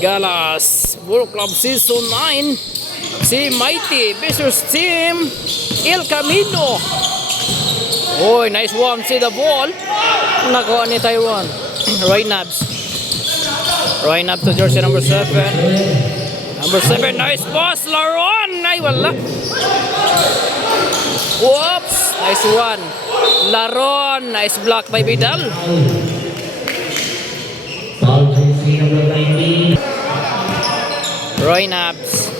Galas World Club Season 9, si Mighty versus Team El Camino. Oh, nice one. See the ball. Nakuha ni Taiwan. Roy Nabs to jersey number 7. Number 7, nice pass. Laron. Ay, wala. Whoops. Nice one. Laron. Nice block by Vidal. Roy Nabs.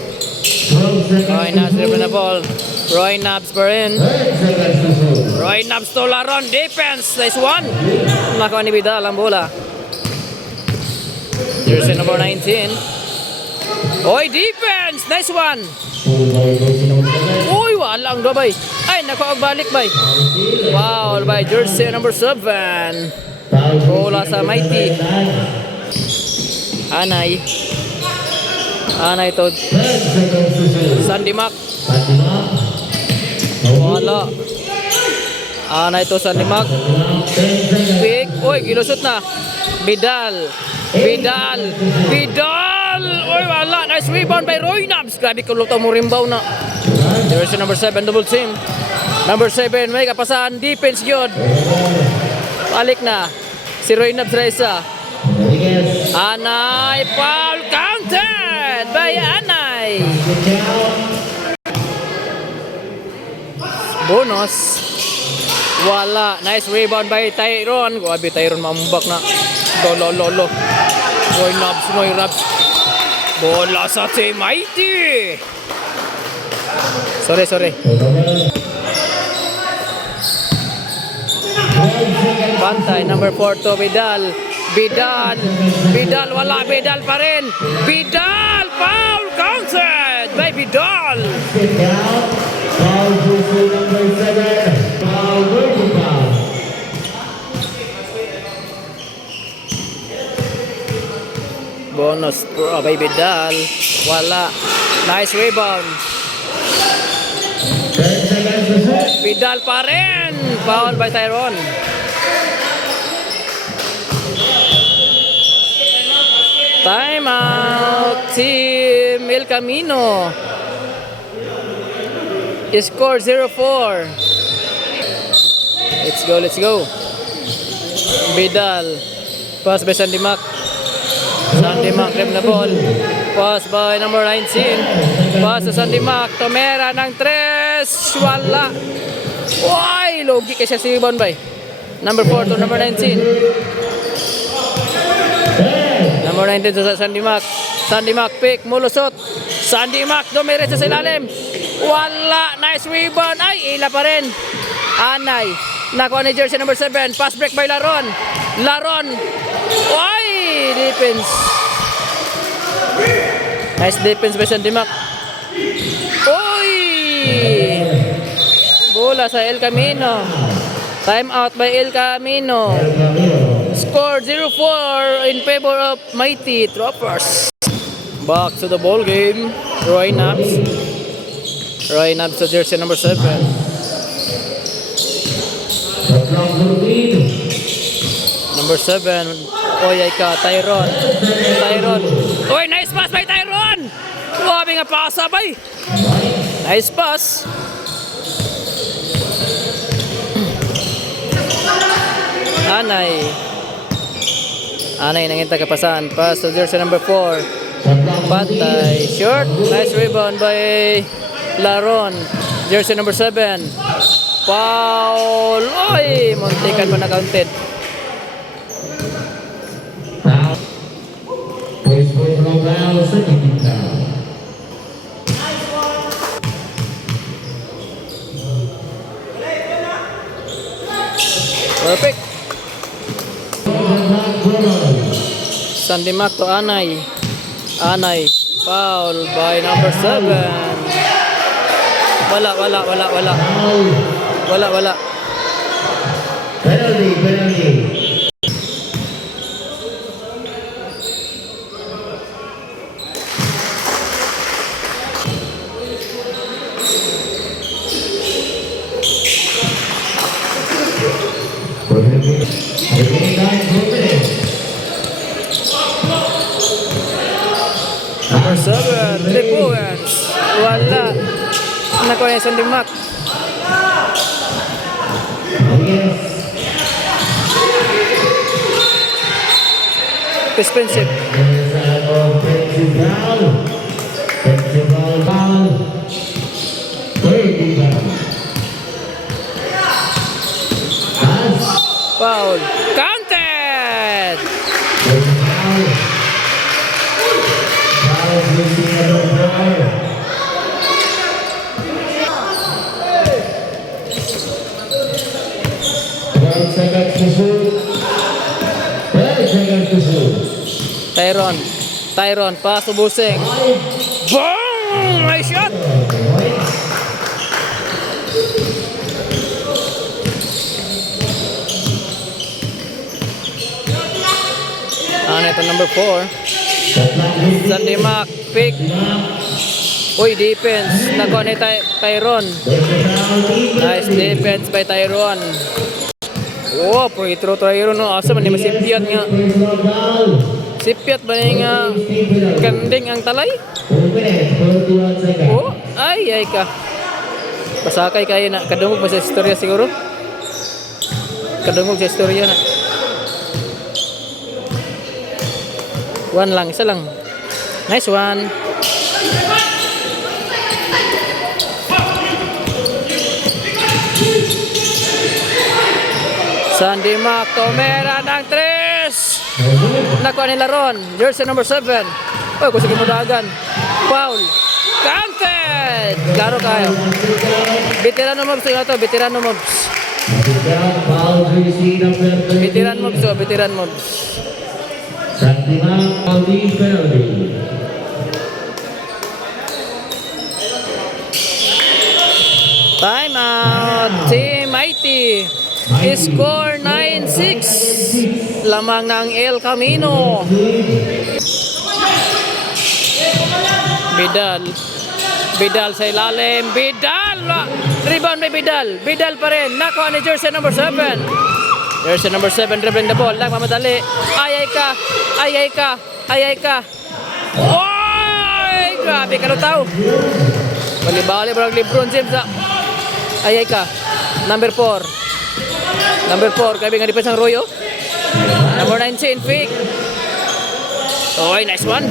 Roy Nabs dribbling the ball. Roy Nabs per in. Roy Nabs to Laron. Defense. Nice one. Nakuha ni Vidal ang bola. Jersey number 19. Oy, defense. Nice one. Uy, walang doon bay. Ay, nakuha balik bay. Wow, by jersey number 7. Bola sa Mighty. Anay to Sandy Mac. Wala. Anay to Sandy Mac. Pick. Uy, gilusot na. Vidal. Uy, wala. Nice rebound by Roy Nabs. Grabe kulutaw mo rimbaw na. Jersey number 7, double team. Number 7, may kapasahan. Defense yun. Balik na. Si Roy Nabs Reza. Anay. Foul counted by Anay. Bonus. Wala. Nice rebound by Tyron. Grabe, Tyron mamubak na. Lolo. Roy Nabs. Bola sa Team Mighty. Sorry. Bantay, number 4 to Vidal. Wala. Vidal pa rin. Vidal. Foul counted by Vidal. Bonus by Vidal. Wala. Nice rebound. Vidal pa rin. Foul by Tyron. Time out. Team El Camino. Score 0-4. Let's go. Vidal. Pass by Sandy Mac. Grab na ball. Pass by number 19. Pass sa Sandy Mac. Tomera ng 3. Wala. Uy, logi kasi si Ibon bay. Number 4 to number 19. Number 19 to Sandy Mac. Sandy Mac pick. Mulusot. Sandy Mac dumire sa ilalim. Wala. Nice rebound. Ay, ila pa rin. Anay. Nakuha ni jersey number 7. Pass break by Laron. Uy, defense. Nice defense by Sandy Mac. Uy! Bola sa El Camino. Time out by El Camino. Score 0-4 in favor of Mighty Troopers. Back to the ball game. Roy Nabs to jersey number 7. Number 7. Oy, Tyron. Oy, nice pass by Tyron. Grabe nga pasa bay. Nice pass. Anay nanginta kapasan. Pass to jersey number 4. Bantay. Short. Nice rebound by Laron. Jersey number 7. Foul. Oy, muntikan pa na-counted. Perfect. Sandy Mac to Anay. Foul by number 7. Wala. Penalty. Number 7, 3 points. Wala. Nakuha niya Sandy Mac. Expensive. Foul. Counted. Tyron, pass to Busing. Boom! Nice shot. Ano ito, number 4. Sandy Mac, pick. Uy, defense. Nakuha ni Tyron. Nice defense by Tyron. Oh, free throw Tyron. Asa man ni masipiyat nga. Sipiyat ba nga kanding ang talay? Oh, ay ka. Pasakay kayo na. Kadungog ba sa istorya siguro? Kadungog sa istorya na. One lang, isa lang. Nice one. Sandy Mac, Tomera ng 3. Nakuha nila Ron. Jersey number 7. Uy, kung sige mo dagan. Foul. Counted. Klaro kayo. Veterano mobs ito. Veterano mobs. Veteran mobs ito. Veteran mobs. Time out. Team Mighty. Score 9-6. Lamang ng El Camino. Bidal sa ilalim. Bidal! Rebound by Bidal. Bidal pa rin. Nakuha ni jersey number 7. Jersey number 7 dribbling the ball. Nagmamadali. Ayay ka. Oy! Grabe ka tao. Bali-bali barang Lebron James. Ayay ka. Number 4. Number 4, kabi nga depensa ng Royo. Number 19, Vic. Oy, nice one.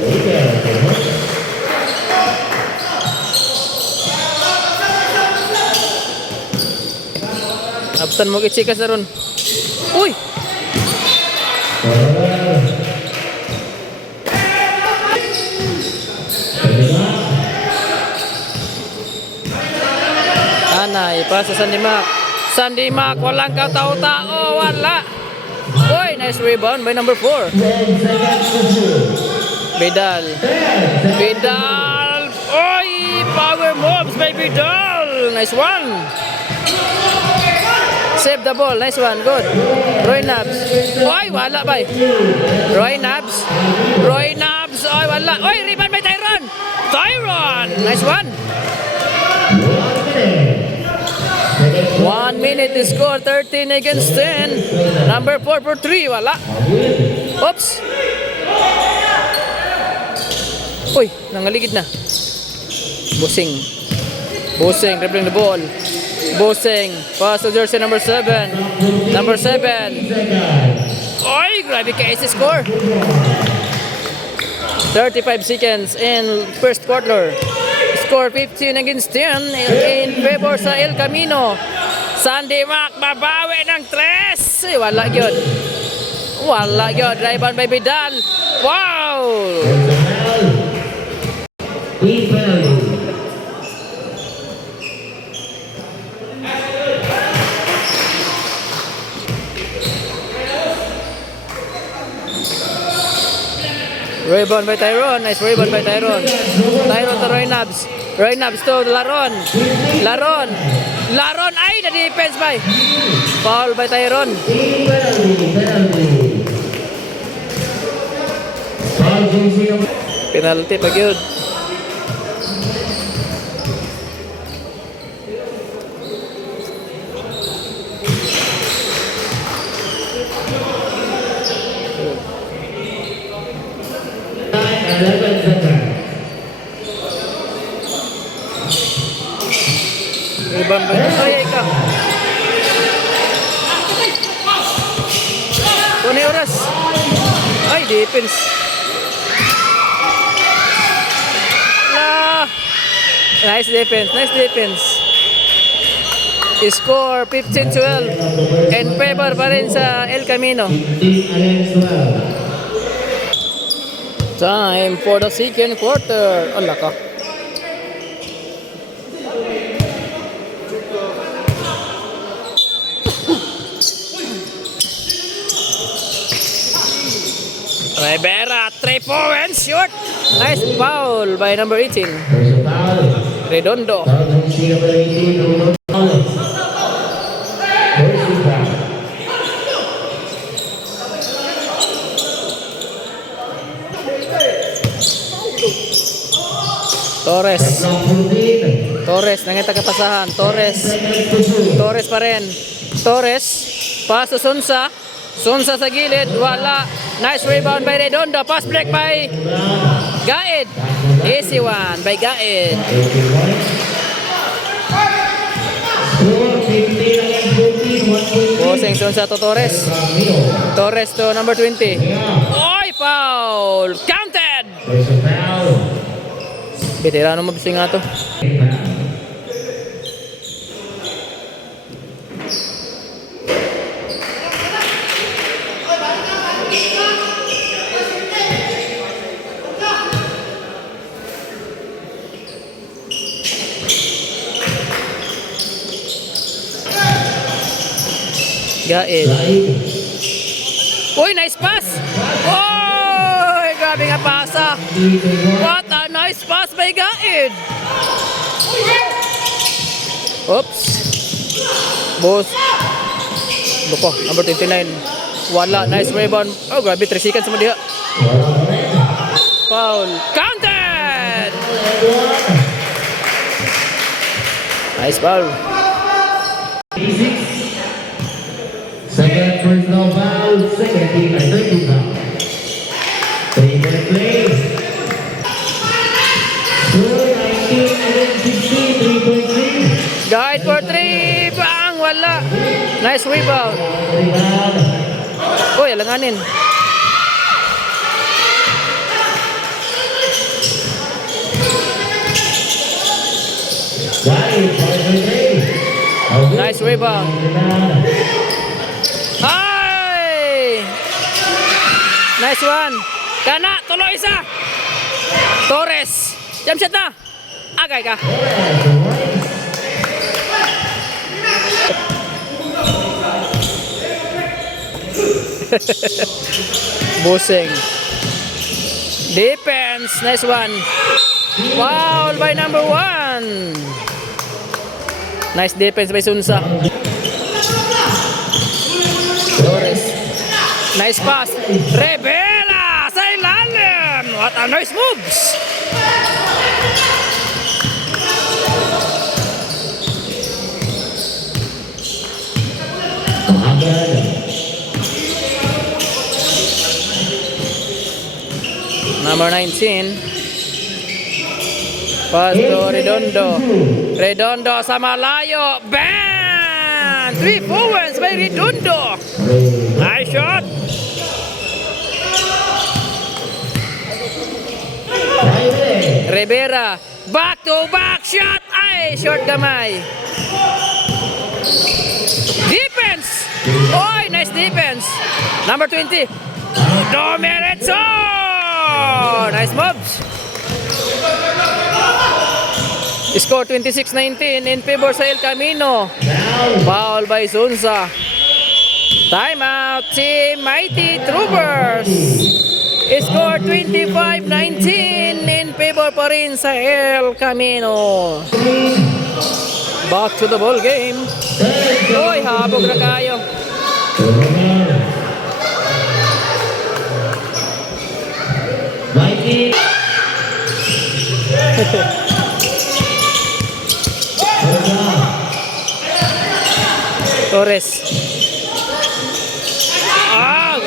Abtan mo kitsikas na ron. Uy! Anay, para sa Sandy Mac. Sandy Mac, walang katao-tao, wala. Uy, nice rebound by number 4. Bidal. Uy, power moves by Bidal. Nice one. Save the ball, nice one, good. Roy Nabs. Uy, wala ba? Roy Nabs. Uy, wala. Uy, rebound by Tyron. Nice one. 1 minute to score, 13 against 10. Number 4 for 3, wala. Oops. Uy, nangaligid na. Busing, dribbling the ball. Busing, pass to jersey number 7. Number 7. Uy, grabe ka ace score. 35 seconds in first quarter. Score 15 against 10 in favor sa El Camino. Sandy Mac babawi ng 3. Wala yun. Drive on by Bidal. Wow! Rebound by Tyron. Nice rebound by Tyron. Tyron to Roy Nabs. Roy Nabs to Laron. Laron ay na-defense by. Foul by Tyron. Penalty pag yun. Rebound ba? Ay, ka. Kung may oras. Ay, defense. La. Nice defense. Nice defense. Score 15-12 in favor pa rin sa El Camino. Time for the second quarter. Ala ka. Rivera, 3 points, shoot. Nice foul by number 18. Redondo. Torres, nangita kapasahan. Torres pa rin. Torres, paso Sunsa. Sunsa sa gilid, wala. Nice rebound by Redondo. Pass break by Gaid. Easy one by Gaid. Bossing Sunsa to Torres. Torres to number 20. Oy, foul! Counted! Veterano mabising nga to. Gaid. Uy, nice pass! Uy, grabe nga pasa. What a nice pass by Gaid. Oops. Boss. Buko, number 29. Wala, nice rebound. Oh, grabe, 3 seconds mo diha. Foul. Counted! Nice foul. Second personal foul, second team and third team foul. 3-point play. Score 19 and 16, 3-point play. Guide for 3. Bang! Wala. Nice rebound. Uy, alanganin. Nice rebound. Ay! Nice one. Kana, tuloy isa. Torres. Jump shot na. Agay ka. Busing. Defense. Nice one. Foul by number 1. Nice defense by Sunsa. Torres. Nice pass. Revela sa ilalim. What a nice moves. Number 19. Pass to Redondo. Redondo sa malayo. Bang! 3 points by Redondo. Nice shot. Rivera. Back to back shot. Ay, short gamay. Defense. Oy, nice defense. Number 20. Domerezo. Nice moves. Score 26-19 in favor sa El Camino. Foul by Sunsa. Timeout, Team Mighty Troopers. Score 25-19 in favor pa rin sa El Camino. Back to the ball game. Uy, habog na kayo. Mikey. Torres. Ah,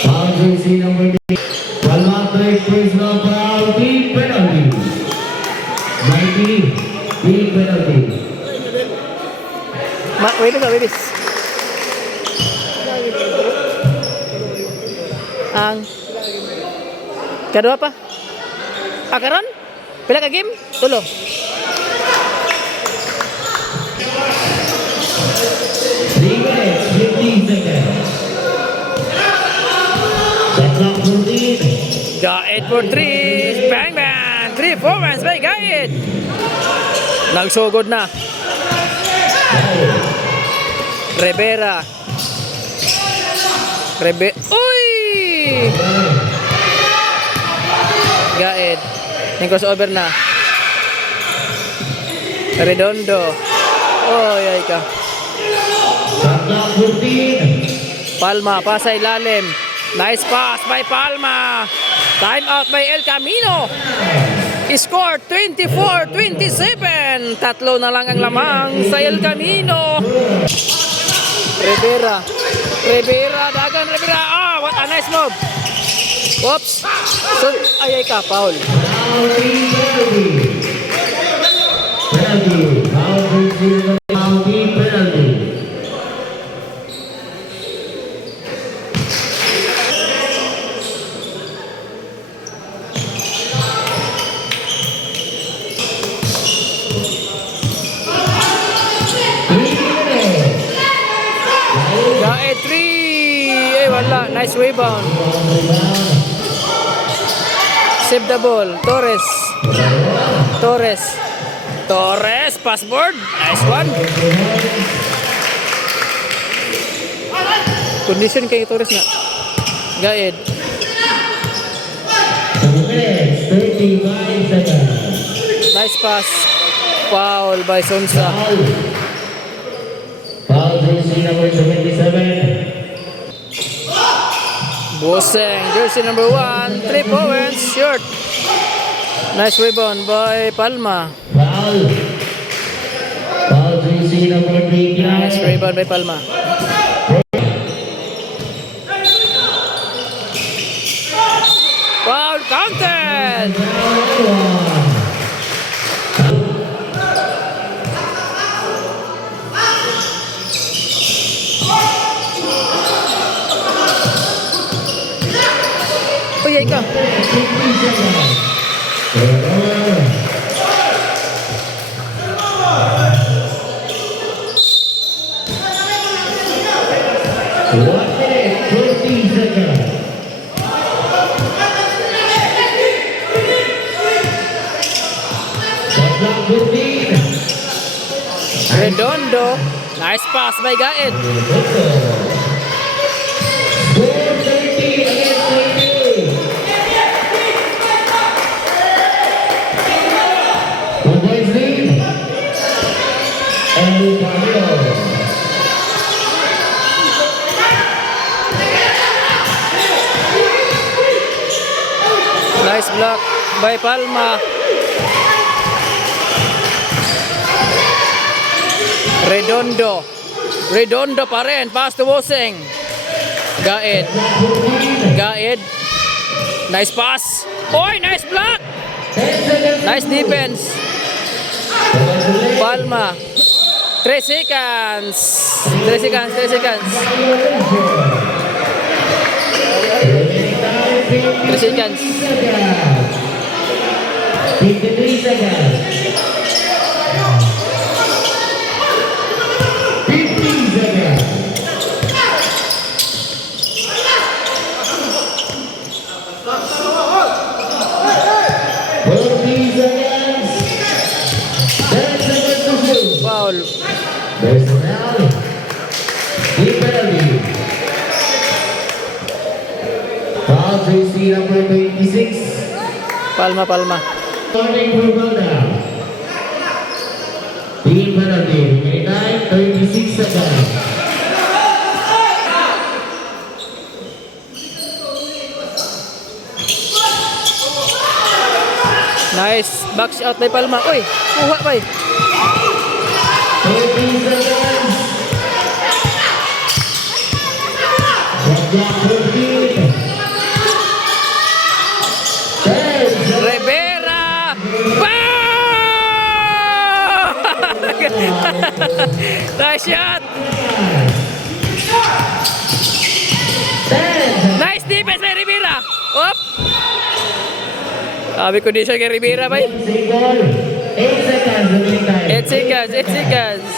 Foul jersey number 8. 12 point Bibis o, bibis. Ang kadua pa. Ah, karon? Pila ka game? Tulo. 3 minutes, 15 seconds. Shot clock 14. Gaid for 3. Bang bang. 3 forwards by Gaid. Nagsugod na. Rivera. Uy! Gaid. Yung crossover na. Redondo. Oh, yay ka. Shot clock 14. Palma, pasa ilalim. Nice pass by Palma. Time out by El Camino. Score 24-27. Tatlo na lang ang lamang sa El Camino. Rivera. Dagan Rivera. Ah, what a nice move. Oops. So, ay ka, foul. Foul team penalty. Penalty. Foul team penalty. Gaed 3. Eh, wala. Nice rebound. Save the ball. Torres, passboard. Nice one. Condition kay Torres na. Gaed. 2 minutes, 35 seconds. Nice pass. Foul by Sonsa. Foul jersey number 77. Boseng, jersey number 1. 3 points, short. Nice rebound by Palma. Foul jersey number 3. Nice rebound by Palma. Foul counted. Oh, yay ka. One minute, 20 seconds. Shot clock 15. Redondo. Nice pass by Gaed. Score 30 against 20. One point lead. El Camino. Nice block by Palma. Redondo pa rin. Pass to Boseng. Gaed. Nice pass. Oy, nice block. Nice defense. Palma. 3 seconds. 3 seconds. 3 seconds. 3 seconds. 53 seconds. 15 seconds. 14 seconds. 10 seconds to shoot. Foul. Personal. Team penalty. Foul jersey number 26. Palma. Starting for Belda. Team penalty. Remaining time 36 seconds. Nice back shot by Palma. Uy, kuha pa 13 seconds. Shot clock 15. 10 Rivera. Bang! Nice shot. Up! Sabi ko di siya kay Rivera ba? 8 Single. 8 seconds remaining time. seconds, 8 seconds.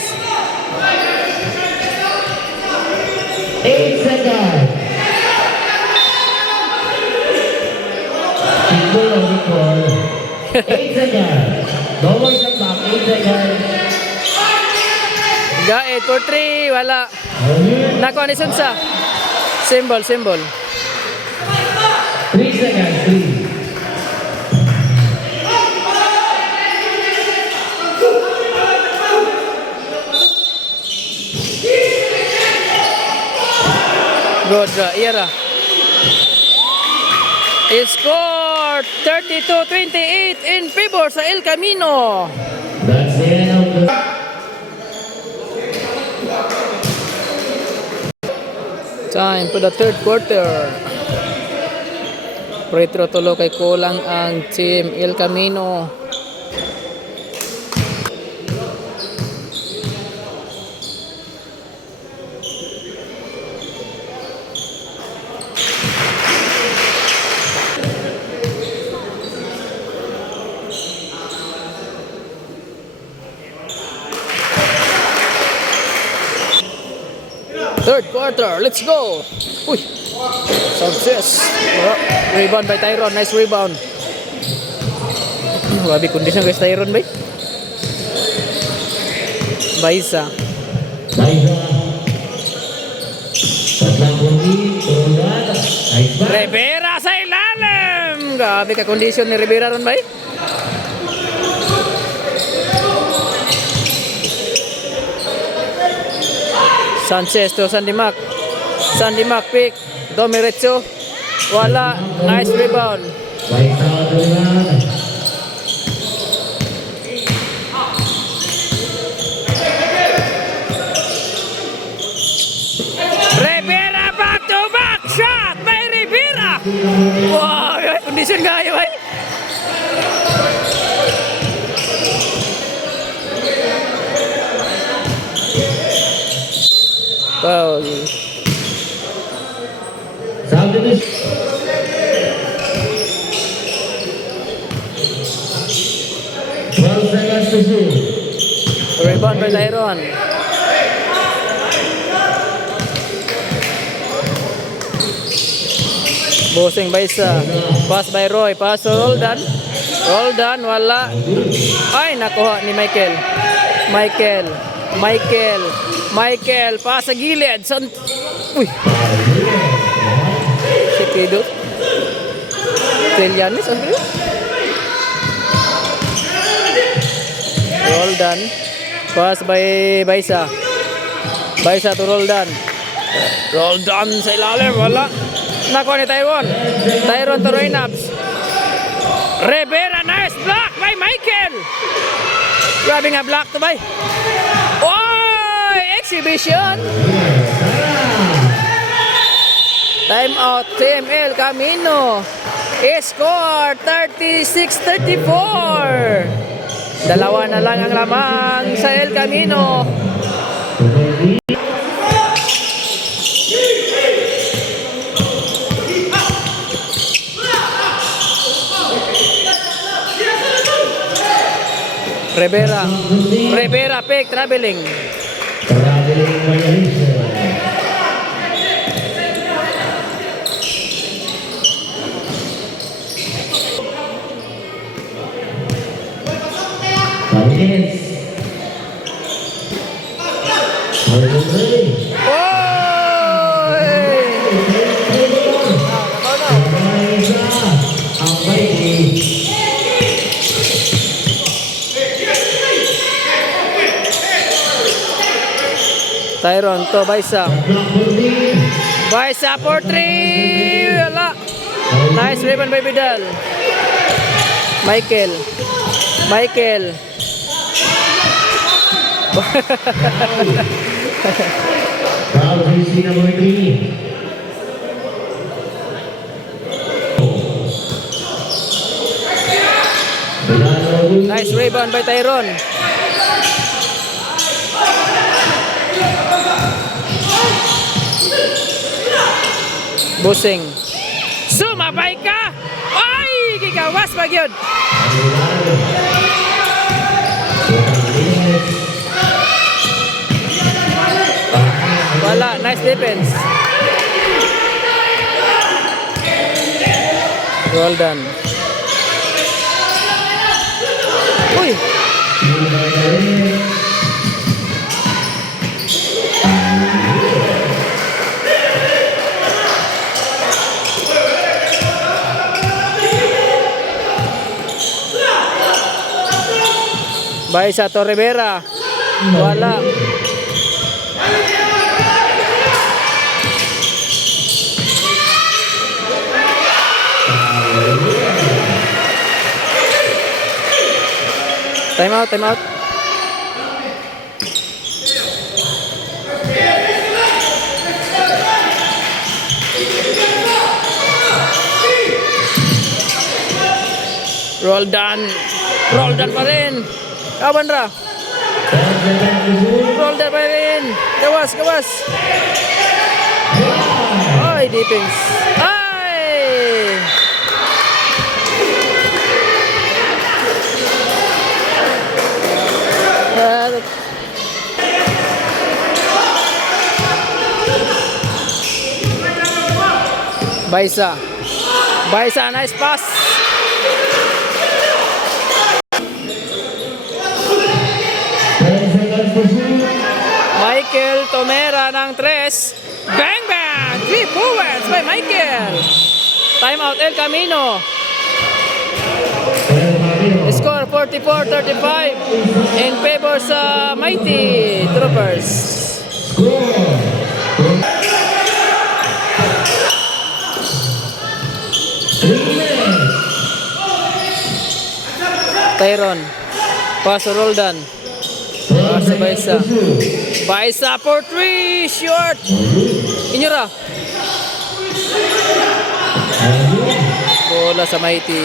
8 seconds. Single on the call. 8 seconds. No more shot back. 8 seconds. Ga, 8 for 3, wala. Nakuha ni Sunsa. Symbol. 3 seconds. 3. Good, Ira. Score 32-28 in favor sa El Camino. That's the end of the... Time for the third quarter. Pretro tulo kay kulang ang team El Camino. Third quarter, let's go. Uy, success. Rebound by Tyron, nice rebound. Wabi kondisyon guys Tyron bay. Baisa. Baisa. Tatlong pundi. Turungan. Nice back. Rivera sa ilalim. Grabe ka kondisyon ni Rivera ron bay. Sanchez to Sandy Mac pick Domiretso wala, nice rebound. Baisa. Turungan. Rivera back to back shot by Rivera. Wow, kondisyon kayo bay. Foul. Substitution. 12 seconds to shoot. Rebound by Tyron. Bosing Baisa. Pass by Roy. Pass to Roldan. Roldan wala. Ay, nakuha ni Michael. Michael, pass sa gilid. Uy. Si Kido. Telianis. Roldan. Pass by Baisa. Baisa to Roldan. Roldan sa ilalim. Wala. Nakuha ni Tyron. Tyron to Reynabs. Rivera, nice block by Michael. Grabe nga block to by. Oh, exhibition. Time out, Team El Camino. Score 36-34. Dalawa na lang ang lamang sa El Camino. Rivera pick, traveling. Traveling violation. Yes. Tyron to Baisa. Baisa for 3. Wala. Nice rebound by Vidal. Michael. Foul jersey number 3. Nice rebound by Tyron. Busing. Sumabay ka! Ay! Gigawas ba yun? Wala, nice defense. Well done. Uy! Bay sa Torrevera. Wala. Time out, time out. Roll down. Roll down pa rin. Kaban ra. Roll down pa rin. Gawas, gawas. Ay, defense. Ay! Baisa. Baisa, nice pass. Michael Tomera ng 3. Bang bang! 3 forwards by Michael. Time out El Camino. Score 44-35 in favor sa Mighty Troopers. Tyron. Pass to Roldan. Pass to Baisa. Baisa for 3. Short. Inyura. Bola sa Mighty.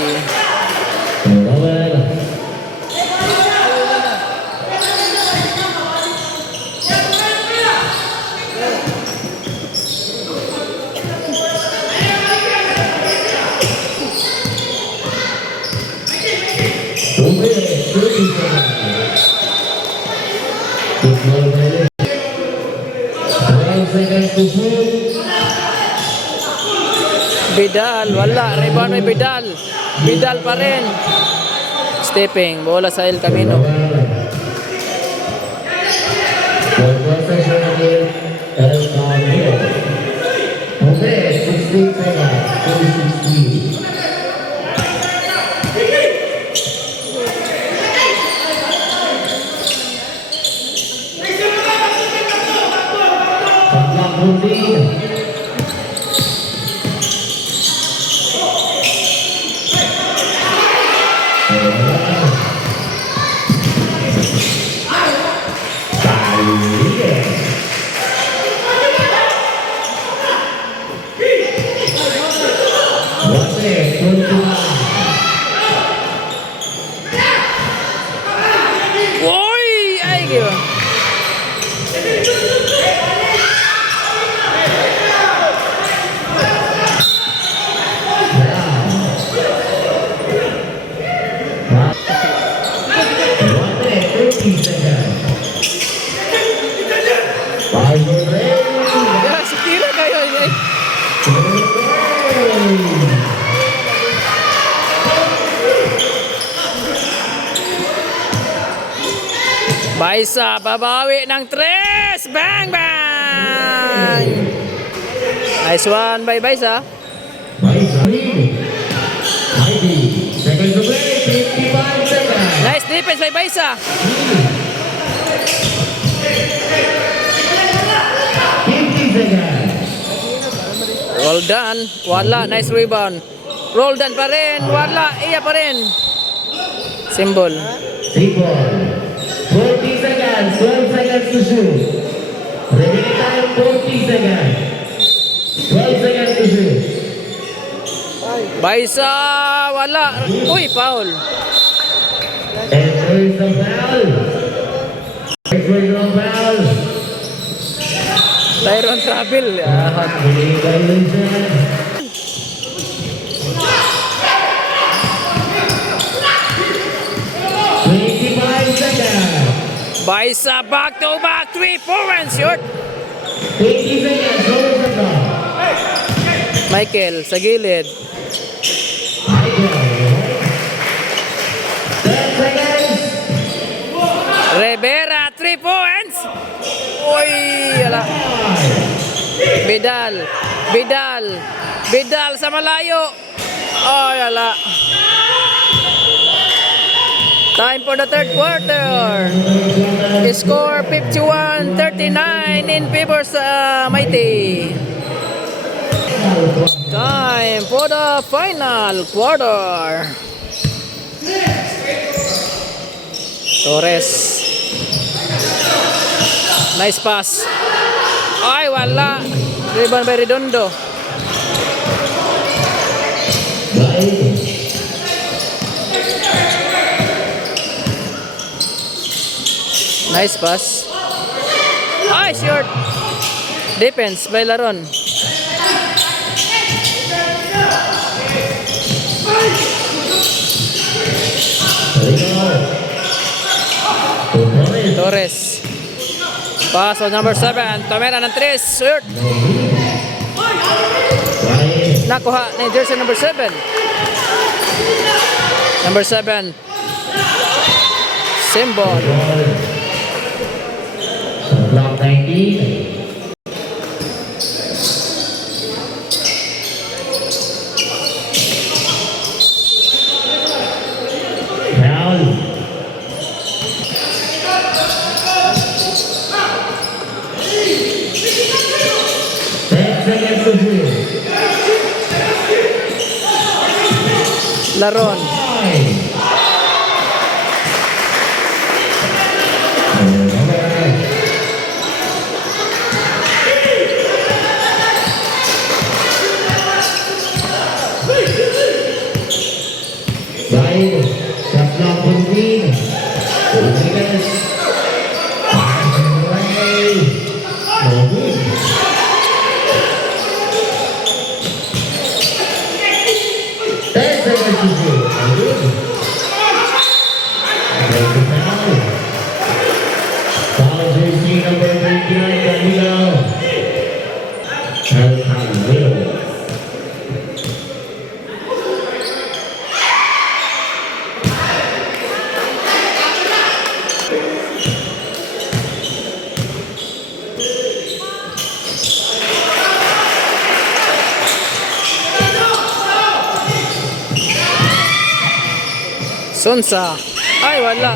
Bidal, wala. Rebound may Bidal. Bidal pa rin. Stepping. Bola sa El Camino. Oy! Ay, giba. Ya, setira kayo ini. Baisa, babawi ng 3. Bang, bang! Nice one by Baisa. Nice defense by Baisa. Roll down, wala. Nice rebound. Roll down pa rin, wala. Iya pa rin. Symbol. 40 seconds, 12 seconds to shoot. Remaining time 40 seconds. 12 seconds to shoot. Baisa, wala. Uy, foul. And there is a foul. There is a foul. Tyron Travel. Baisa back to back 3 points short. 20 seconds. Roll the ball. Michael sa gilid. Michael. 10 seconds. Rivera 3 points. Oy, ala. Vidal. Vidal. Vidal sa malayo. Oy, ala. Time for the third quarter. Score 51-39 in favor sa Mighty. Time for the final quarter. Torres. Nice pass. Ay, wala. Rebound by Redondo. Nice pass. Ay, short. Defense by Laron. Torres. Pass on number 7. Tomera ng 3. Short. Nakuha ni jersey number 7. Number 7. Symbol. Block 19. Foul. Seconds to shoot. Laron. Baik, siap-siap penting. Seconds. Sonsa. Ay, wala.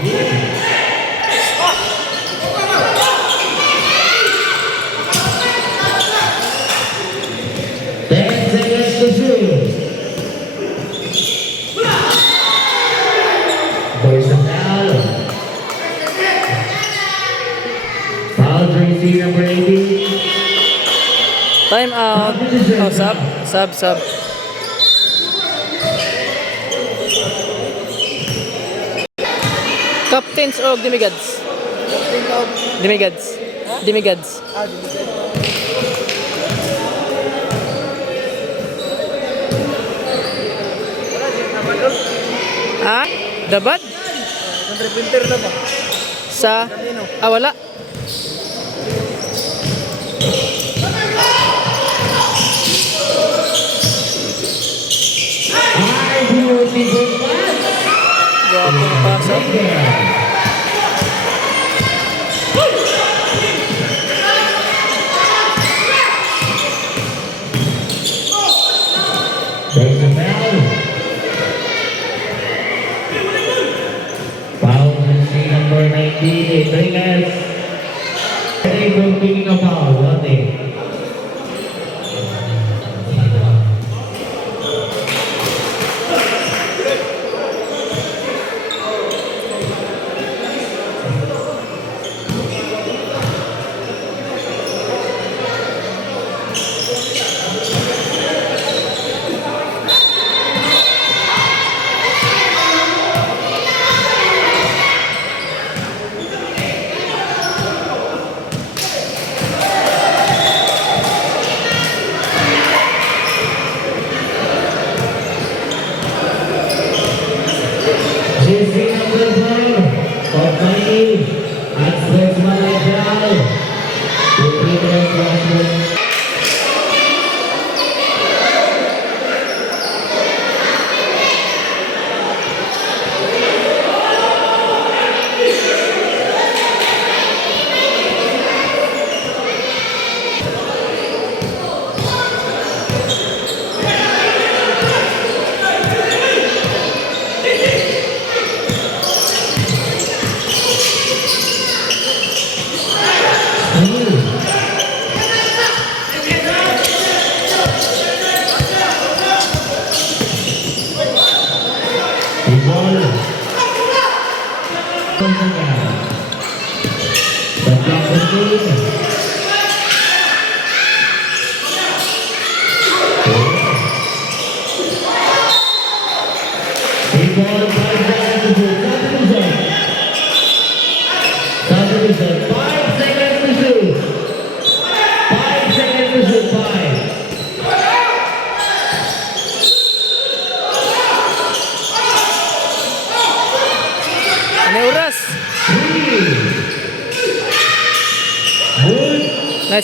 There's a foul. Foul jersey number 18. Time out. Oh, sub. Captains o Demigods? Demigods. Ha? Dabat? Printer na ba? Sa? Ah, wala. Gwapo ng pasok. There's a foul. Foul jersey number 19. Rodriguez. Ready for picking a foul. One day.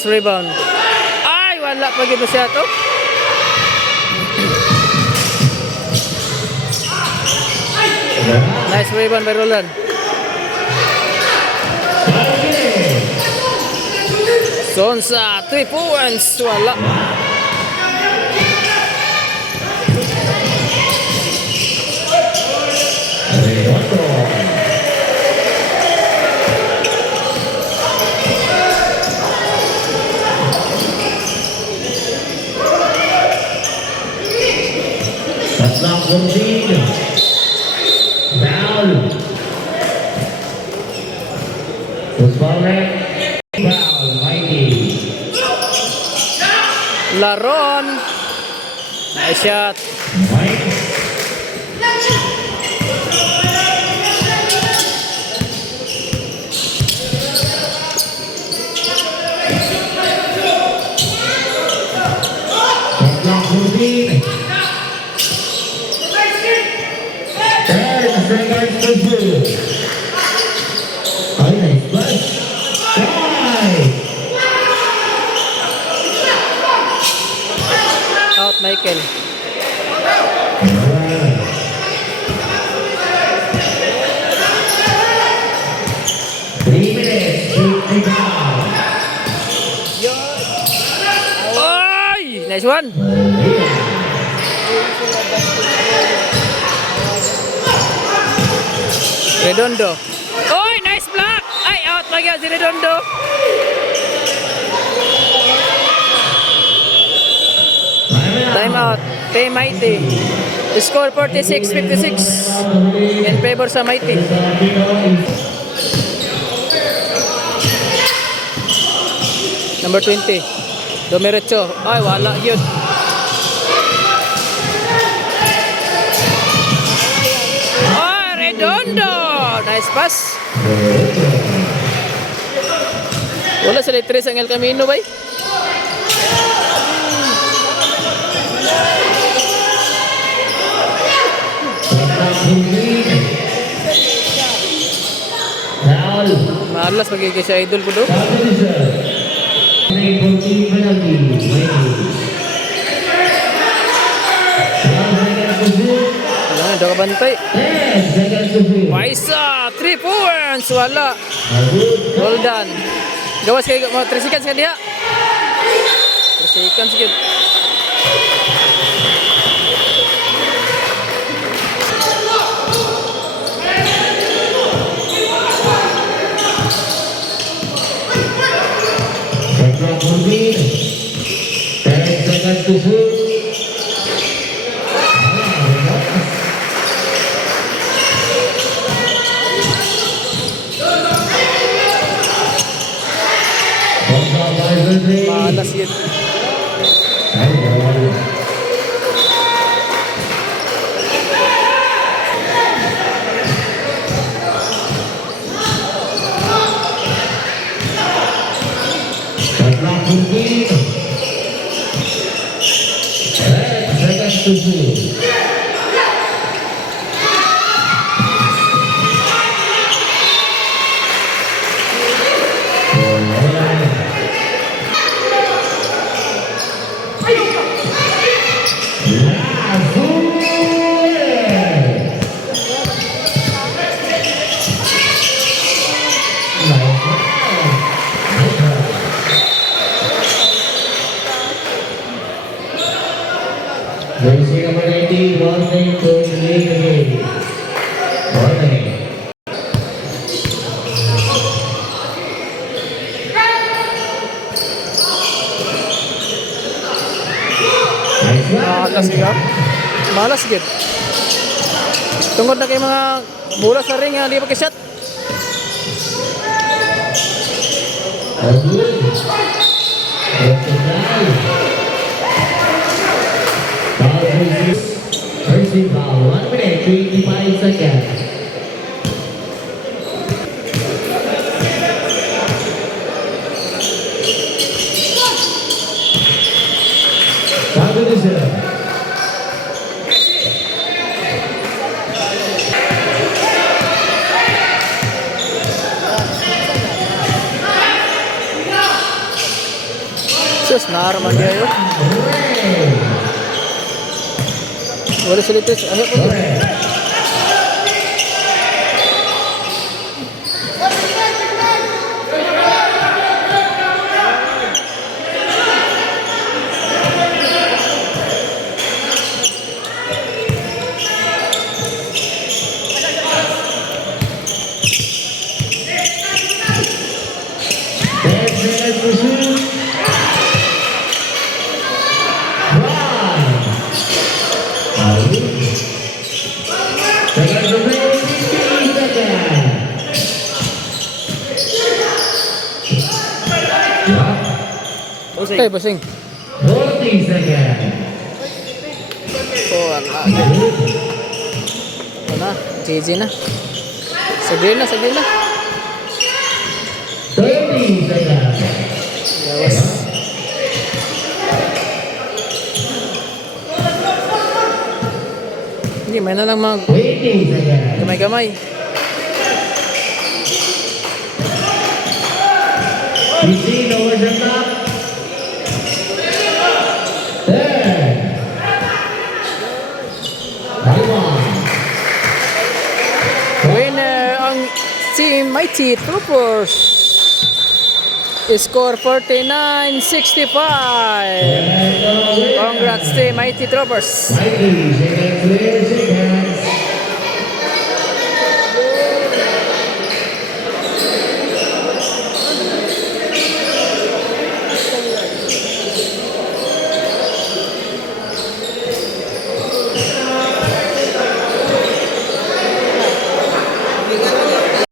Nice rebound. Ay, wala pa gito siya to. Nice rebound by Roland. Sonsa, 3 points. Wala. Tatlong kunting. Foul. Football red. Foul, Mikey. Laron. Nice shot. Mike. Tatlong kunting. 10 seconds to shoot. Ay, nice pass. 5. Out, Michael. Three minutes. Shoot down. Ay! Nice one. Redondo. Oy, nice block. Ay, out lagi si Redondo. Time out. Pay Mighty. Score 46-56 in favor sa Mighty. Number 20. Domirecho. Ay, wala yun. Oh, Redondo. Nice pass. Wala sila 3 ang El Camino, bay. Foul. Malas magiging siya idol ko do. Wala, daw ka bantay. Paisa, 3 points. Wala. Well done. Gawas kayo, mga 3 seconds ka diha. 3 seconds sige. Malas yun. Jersey number 18, Warning to lead the game. Warning. Nice Malas one. ka. Malas gid. Tungkol na kay mga bola sa ring nga di pa shot. Jersey foul, 1 minute, 25 seconds. Subdivision. Sus, naaraman dia yun. Wala sulitis. Ano po? Okay, bossing. 40 seconds. Oh, wala. Wala. GG na. Sagli na, sagli na. 30 seconds. Yawas. Hindi, may na lang mga 20 seconds. gamay-gamay. PC over the top. 10. Winner ang Team Mighty Troopers. Score 49-65. Congrats Team Mighty Troopers. Mikey, second